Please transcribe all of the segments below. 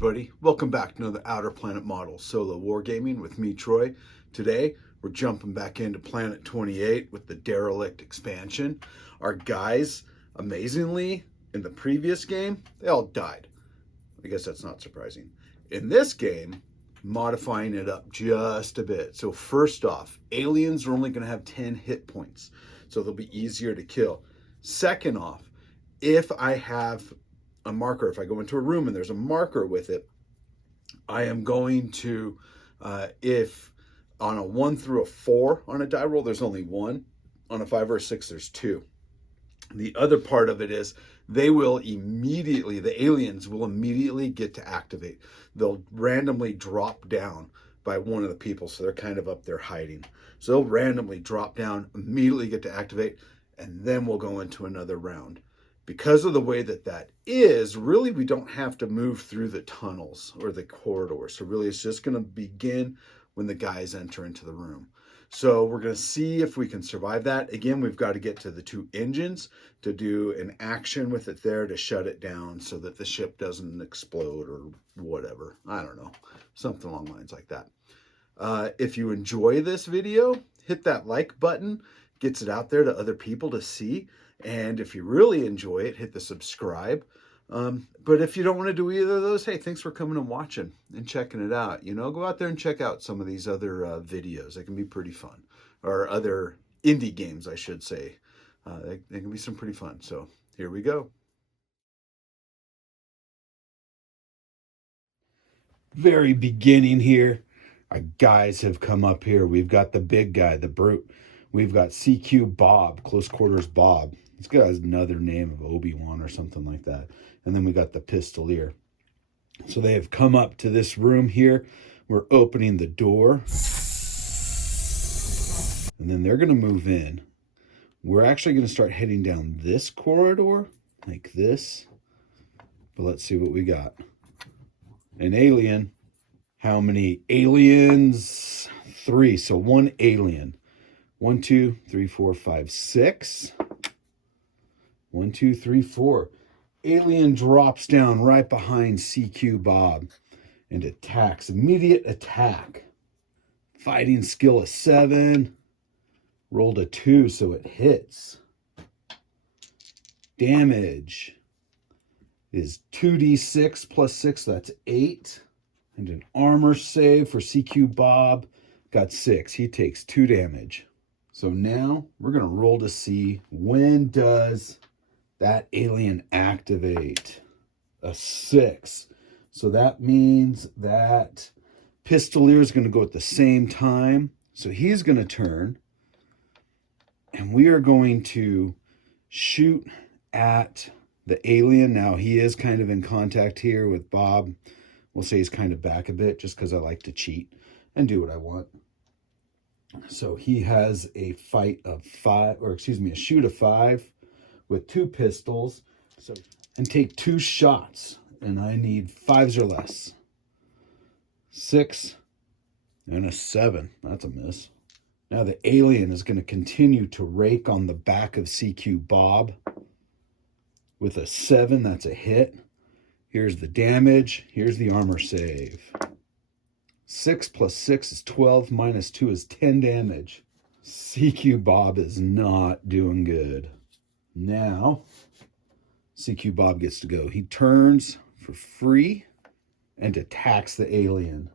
everybody, welcome back to another Outer Planet Model Solo Wargaming with me, Troy. Today, we're jumping back into Planet 28 with the Derelict expansion. Our guys, amazingly, in the previous game, they all died. I guess that's not surprising. In this game, modifying it up just a bit. So first off, aliens are only going to have 10 hit points, so they'll be easier to kill. Second off, if I have a marker, if I go into a room and there's a marker with it, I am going to, if on a 1 through a 4 on a die roll, there's only 1. On a 5 or a 6, there's 2. The other part of it is they will immediately, the aliens will immediately get to activate. They'll randomly drop down by one of the people, so they're kind of up there hiding. So they'll randomly drop down, immediately get to activate, and then we'll go into another round. Because of the way that that is, really we don't have to move through the tunnels or the corridors. So really it's just going to begin when the guys enter into the room. So we're going to see if we can survive that. Again, we've got to get to the 2 engines to do an action with it there to shut it down so that the ship doesn't explode or whatever. I don't know. Something along lines like that. If you enjoy this video, hit that like button. Gets it out there to other people to see. And if you really enjoy it, hit the subscribe. But if you don't want to do either of those, hey, thanks for coming and watching and checking it out. You know, go out there and check out some of these other videos. They can be pretty fun. Or other indie games, I should say. They can be some pretty fun. So here we go. Very beginning here. Our guys have come up here. We've got the big guy, the brute. We've got CQ Bob, close quarters Bob. This guy has another name of Obi-Wan or something like that. And then we got the Pistolier. So they have come up to this room here. We're opening the door. And then they're going to move in. We're actually going to start heading down this corridor, like this. But let's see what we got. An alien. How many aliens? 3. So 1 alien. 1, 2, 3, 4, 5, 6. 1, 2, 3, 4. Alien drops down right behind CQ Bob and attacks. Immediate attack. Fighting skill of 7. Rolled a 2, so it hits. Damage is 2d6 plus 6, that's 8. And an armor save for CQ Bob. Got 6. He takes 2 damage. So now we're going to roll to see when does that alien activate. A 6. So that means that Pistolier is going to go at the same time. So he's going to turn. And we are going to shoot at the alien. Now he is kind of in contact here with Bob. We'll say he's kind of back a bit just because I like to cheat and do what I want. So he has a fight of 5, or excuse me, a shoot of 5 with 2 pistols. So, and take 2 shots. And I need 5s or less. 6 and a 7. That's a miss. Now the alien is going to continue to rake on the back of CQ Bob with a 7. That's a hit. Here's the damage. Here's the armor save. 6 plus 6 is 12, minus 2 is 10 damage. CQ Bob is not doing good. Now, CQ Bob gets to go. He turns for free and attacks the alien.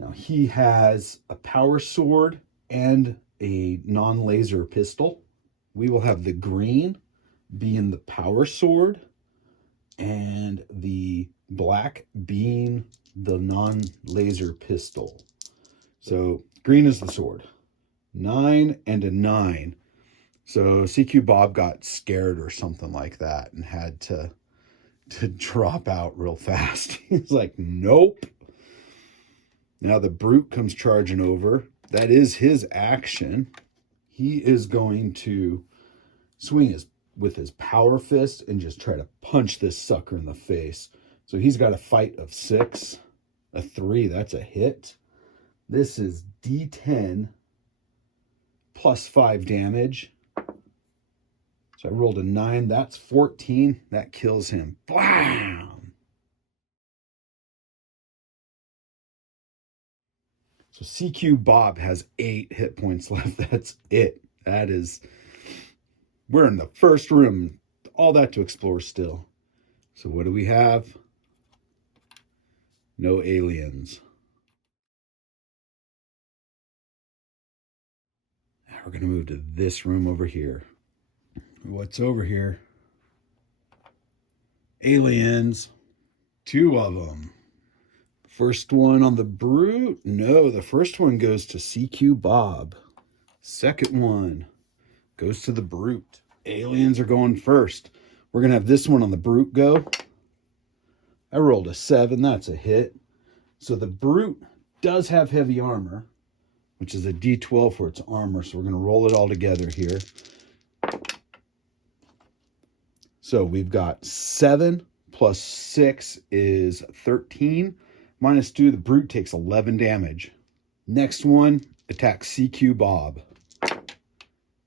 Now, he has a power sword and a non-laser pistol. We will have the green being the power sword and the black being the non-laser pistol. So green is the sword. 9 and a 9. So CQ Bob got scared or something like that and had to drop out real fast. He's like, nope. Now the brute comes charging over. That is his action. He is going to swing with his power fist and just try to punch this sucker in the face. So he's got a fight of 6. A 3, that's a hit. This is D10 plus 5 damage. So I rolled a 9. That's 14. That kills him. Blam! So CQ Bob has 8 hit points left. That's it. We're in the first room. All that to explore still. So what do we have? No aliens. Now we're going to move to this room over here. What's over here? Aliens. 2 of them. First one on the Brute. No, the first one goes to CQ Bob. Second one goes to the Brute. Aliens are going first. We're going to have this one on the Brute go. I rolled a 7. That's a hit. So the Brute does have heavy armor, which is a D12 for its armor. So we're going to roll it all together here. So we've got 7 plus 6 is 13. Minus 2, the Brute takes 11 damage. Next one attacks CQ Bob.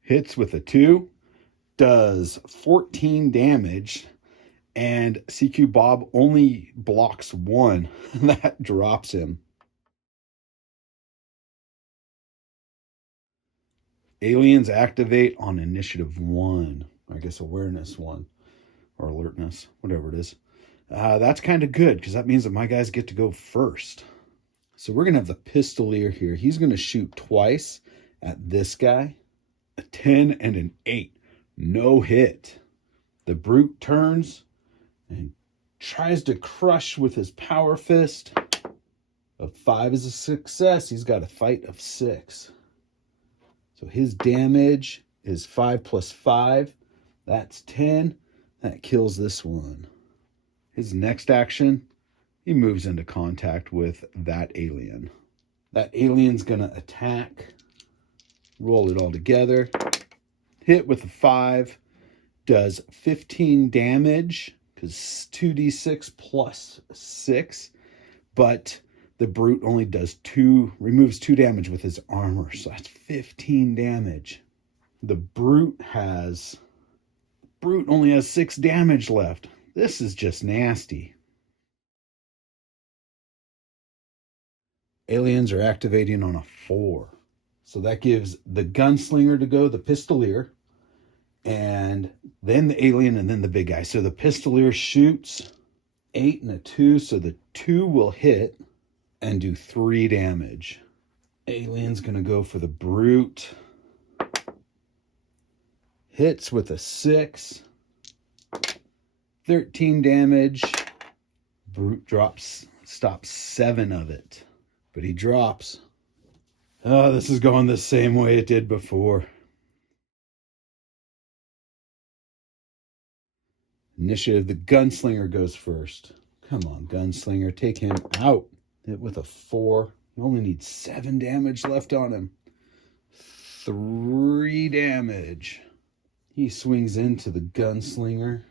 Hits with a 2. Does 14 damage. And CQ Bob only blocks 1. That drops him. Aliens activate on initiative 1. I guess awareness 1. Or alertness, whatever it is. That's kind of good because that means that my guys get to go first. So we're going to have the Pistolier here. He's going to shoot twice at this guy. A 10 and an 8. No hit. The Brute turns and tries to crush with his power fist. A 5 is a success. He's got a fight of 6. So his damage is 5 plus 5. That's 10. That kills this one. His next action, he moves into contact with that alien. That alien's going to attack. Roll it all together. Hit with a 5. Does 15 damage because 2d6 plus 6. But the Brute only does 2, removes 2 damage with his armor. So that's 15 damage. The Brute only has 6 damage left. This is just nasty. Aliens are activating on a 4. So that gives the Gunslinger to go, the Pistolier, and then the alien, and then the big guy. So the Pistolier shoots 8 and a 2. So the 2 will hit and do 3 damage. Alien's going to go for the Brute. Hits with a 6. 13 damage. Brute stops 7 of it. But he drops. Oh, this is going the same way it did before. Initiative, the Gunslinger goes first. Come on, Gunslinger, take him out. Hit with a 4. You only need 7 damage left on him. 3 damage. He swings into the Gunslinger.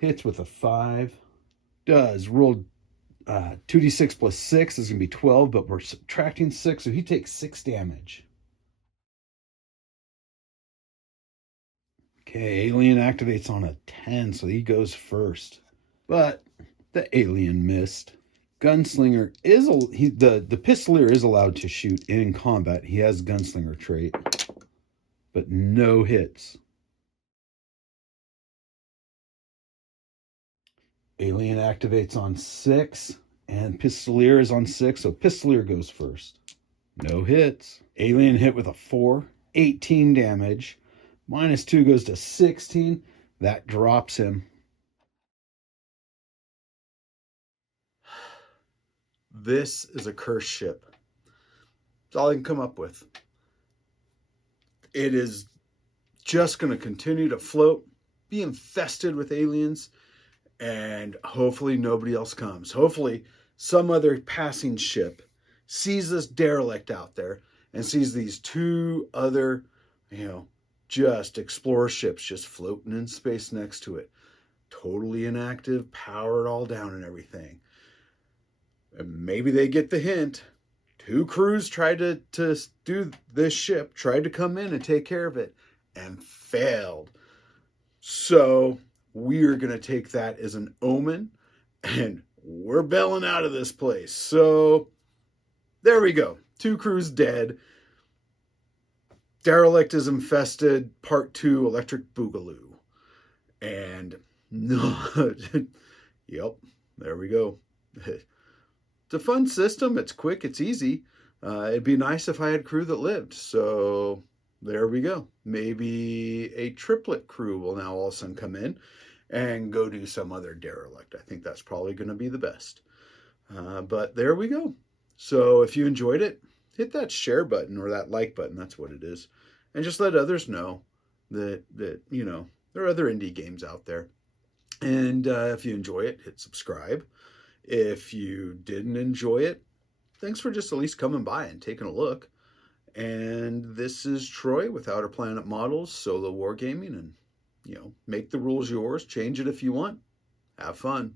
Hits with a 5. Does roll 2d6 plus 6 is going to be 12, but we're subtracting 6, so he takes 6 damage. Okay, alien activates on a 10, so he goes first. But the alien missed. Gunslinger is the Pistolier is allowed to shoot in combat. He has Gunslinger trait, but no hits. Alien activates on 6, and Pistolier is on 6, so Pistolier goes first. No hits. Alien hit with a 4, 18 damage. Minus 2 goes to 16. That drops him. This is a cursed ship. That's all I can come up with. It is just going to continue to float, be infested with aliens, and hopefully nobody else comes. Hopefully some other passing ship sees this derelict out there and sees these 2 other, just explorer ships just floating in space next to it. Totally inactive, powered all down and everything. And maybe they get the hint. 2 crews tried to do this ship, tried to come in and take care of it, and failed. So we're going to take that as an omen, and we're bailing out of this place. So there we go. 2 crews dead. Derelict is infested. Part 2, Electric Boogaloo. And no, yep, there we go. It's a fun system. It's quick. It's easy. It'd be nice if I had crew that lived. So there we go. Maybe a triplet crew will now all of a sudden come in and go do some other derelict. I think that's probably going to be the best. But there we go. So if you enjoyed it, hit that share button or that like button. That's what it is. And just let others know that there are other indie games out there. And if you enjoy it, hit subscribe. If you didn't enjoy it, thanks for just at least coming by and taking a look. And this is Troy with Outer Planet Models, solo wargaming, and make the rules yours, change it if you want. Have fun.